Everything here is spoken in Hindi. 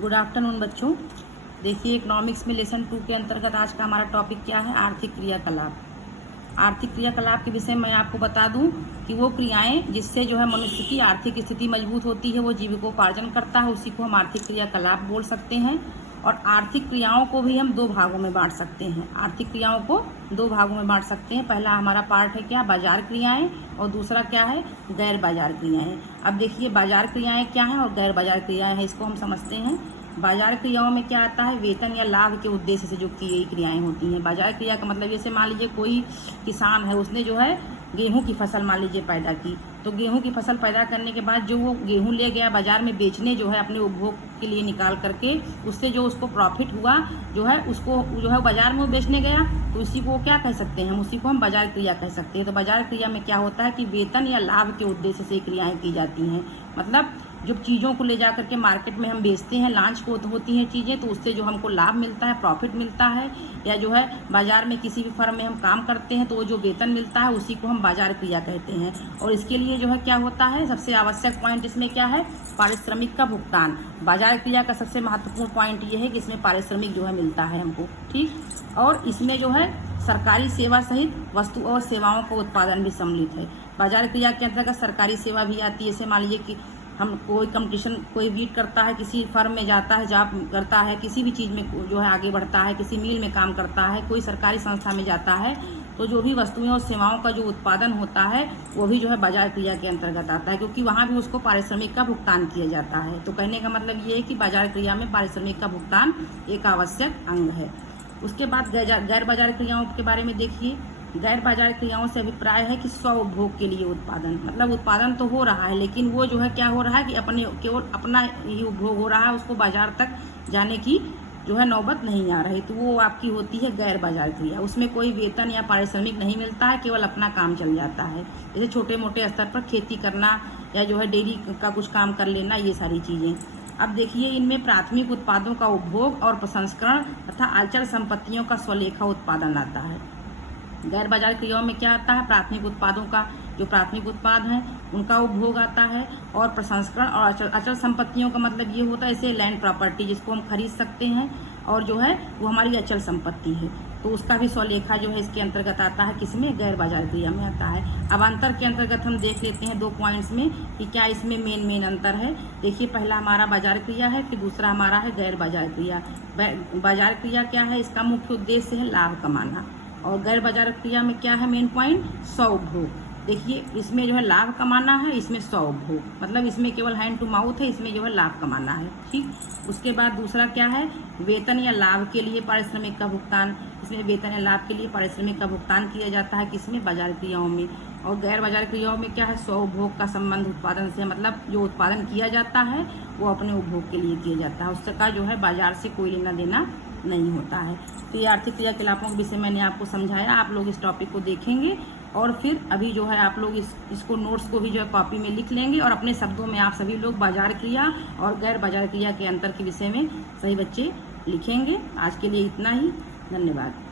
गुड आफ्टरनून बच्चों। देखिए इकोनॉमिक्स में लेसन 2 के अंतर्गत आज का हमारा टॉपिक क्या है? आर्थिक क्रियाकलाप। आर्थिक क्रियाकलाप के विषय में मैं आपको बता दूं कि वो क्रियाएं जिससे जो है मनुष्य की आर्थिक स्थिति मजबूत होती है, वो जीविकोपार्जन करता है, उसी को हम आर्थिक क्रियाकलाप बोल सकते हैं। और आर्थिक क्रियाओं को भी हम 2 भागों में बांट सकते हैं। आर्थिक क्रियाओं को 2 भागों में बांट सकते हैं। पहला हमारा पार्ट है क्या? बाजार क्रियाएं, और दूसरा क्या है? गैर बाजार क्रियाएं। अब देखिए बाजार क्रियाएं क्या हैं और गैर बाजार क्रियाएं हैं, इसको हम समझते हैं। बाजार क्रियाओं में क्या आता है? वेतन या लाभ के उद्देश्य से जो की गई क्रियाएं होती हैं। बाजार क्रिया का मतलब जैसे मान लीजिए कोई किसान है, उसने जो है गेहूं की फसल मान लीजिए पैदा की, तो गेहूं की फसल पैदा करने के बाद जो वो गेहूं ले गया बाजार में बेचने, जो है अपने उपभोग के लिए निकाल करके, उससे जो उसको प्रॉफिट हुआ जो है उसको जो है बाजार में वो बेचने गया, तो इसी को क्या कह सकते हैं? हम उसी को हम बाजार क्रिया कह सकते हैं। तो बाजार क्रिया में क्या होता है कि वेतन या लाभ के उद्देश्य से क्रियाएं की जाती हैं। मतलब जो चीज़ों को ले जा करके मार्केट में हम बेचते हैं, लॉन्च को होती हैं चीज़ें, तो उससे जो हमको लाभ मिलता है, प्रॉफिट मिलता है, या जो है बाजार में किसी भी फर्म में हम काम करते हैं तो वो जो वेतन मिलता है उसी को हम बाजार क्रिया कहते हैं। और इसके लिए जो है क्या होता है, सबसे आवश्यक पॉइंट इसमें क्या है? पारिश्रमिक का भुगतान। बाजार क्रिया का सबसे महत्वपूर्ण पॉइंट ये है कि इसमें पारिश्रमिक जो है मिलता है हमको, ठीक। और इसमें जो है सरकारी सेवा सहित वस्तु और सेवाओं का उत्पादन भी सम्मिलित है। बाजार क्रिया के अंतर्गत सरकारी सेवा भी आती है। जैसे मान लीजिए कि हम कोई कंपटीशन कोई बीट करता है, किसी फर्म में जाता है, जॉब करता है, किसी भी चीज़ में जो है आगे बढ़ता है, किसी मिल में काम करता है, कोई सरकारी संस्था में जाता है, तो जो भी वस्तुएं और सेवाओं का जो उत्पादन होता है वो भी जो है बाजार क्रिया के अंतर्गत आता है, क्योंकि वहाँ भी उसको पारिश्रमिक का भुगतान किया जाता है। तो कहने का मतलब ये है कि बाजार क्रिया में पारिश्रमिक का भुगतान एक आवश्यक अंग है। उसके बाद गैर बाजार क्रियाओं के बारे में देखिए। गैर बाजार क्रियाओं से अभिप्राय है कि स्व उपभोग के लिए उत्पादन, मतलब उत्पादन तो हो रहा है लेकिन वो जो है क्या हो रहा है कि अपने केवल अपना ही उपभोग हो रहा है, उसको बाजार तक जाने की जो है नौबत नहीं आ रही, तो वो आपकी होती है गैर बाजार क्रिया। उसमें कोई वेतन या पारिश्रमिक नहीं मिलता है, केवल अपना काम चल जाता है। जैसे छोटे मोटे स्तर पर खेती करना या जो है डेयरी का कुछ काम कर लेना, ये सारी चीज़ें। अब देखिए इनमें प्राथमिक उत्पादों का उपभोग और प्रसंस्करण तथा अचल संपत्तियों का स्वलेखा उत्पादन आता है। गैर बाजार क्रियाओं में क्या आता है? प्राथमिक उत्पादों का, जो प्राथमिक उत्पाद हैं उनका उपभोग आता है, और प्रसंस्करण और अचल संपत्तियों का मतलब ये होता है जैसे लैंड प्रॉपर्टी, जिसको हम खरीद सकते हैं और जो है वो हमारी अचल संपत्ति है, तो उसका भी स्वलेखा जो है इसके अंतर्गत आता है। किसमें? गैर बाजार क्रिया में आता है। अब अंतर के अंतर्गत हम देख लेते हैं 2 पॉइंट्स में कि क्या इसमें मेन अंतर है। देखिए पहला हमारा बाजार क्रिया है, फिर दूसरा हमारा है गैर बाजार क्रिया। बाजार क्रिया क्या है? इसका मुख्य उद्देश्य है लाभ कमाना, और गैर बाजार क्रिया में क्या है मेन पॉइंट? स्व उपभोग। देखिए इसमें जो है लाभ कमाना है, इसमें स्व उपभोग, मतलब इसमें केवल हैंड टू माउथ है, इसमें जो है लाभ कमाना है, ठीक। उसके बाद दूसरा क्या है? वेतन या लाभ के लिए पारिश्रमिक का भुगतान। इसमें वेतन या लाभ के लिए पारिश्रमिक का भुगतान किया जाता है, किसमें? बाजार क्रियाओं में। और गैर बाजार क्रियाओं में क्या है? स्व उपभोग का संबंध उत्पादन से, मतलब जो उत्पादन किया जाता है वो अपने उपभोग के लिए किया जाता है, उसका जो है बाजार से कोई लेना देना नहीं होता है। तो ये आर्थिक क्रियाकलापों के विषय मैंने आपको समझाया। आप लोग इस टॉपिक को देखेंगे और फिर अभी जो है आप लोग इसको नोट्स को भी जो है कॉपी में लिख लेंगे, और अपने शब्दों में आप सभी लोग बाजार क्रिया और गैर बाजार क्रिया के अंतर के विषय में सही बच्चे लिखेंगे। आज के लिए इतना ही, धन्यवाद।